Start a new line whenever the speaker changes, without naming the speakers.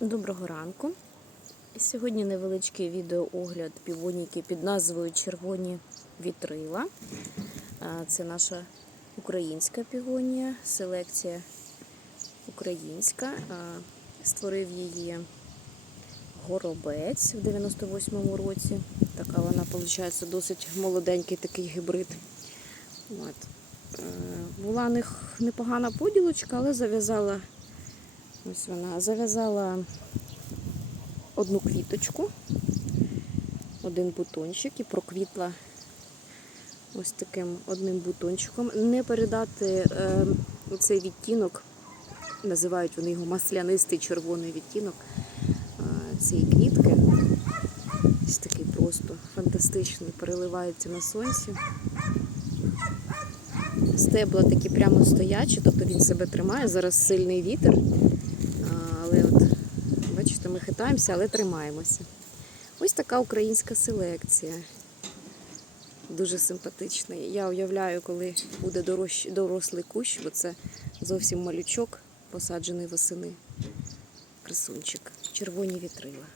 Доброго ранку. Сьогодні невеличкий відеоогляд півоніки під назвою Червоні вітрила. Це наша українська півонія, селекція українська. Створив її горобець в 98-му році. Така вона, виходить, досить молоденький такий гібрид. От. Е, Була в них непогана поділочка, але зав'язала Ось вона зав'язала одну квіточку, один бутончик і проквітла ось таким одним бутончиком. Не передати е, цей відтінок, називають вони його маслянистий червоний відтінок е, цієї квітки. Ось такий просто фантастичний, переливається на сонці. Стебла такі прямо стоячі, тобто він себе тримає. Зараз сильний вітер. Але от, бачите, ми хитаємося, але тримаємося. Ось така українська селекція. Дуже симпатичний. Я уявляю, коли буде дорослий кущ, бо це зовсім малючок, посаджений восени. Красунчик. Червоні вітрила.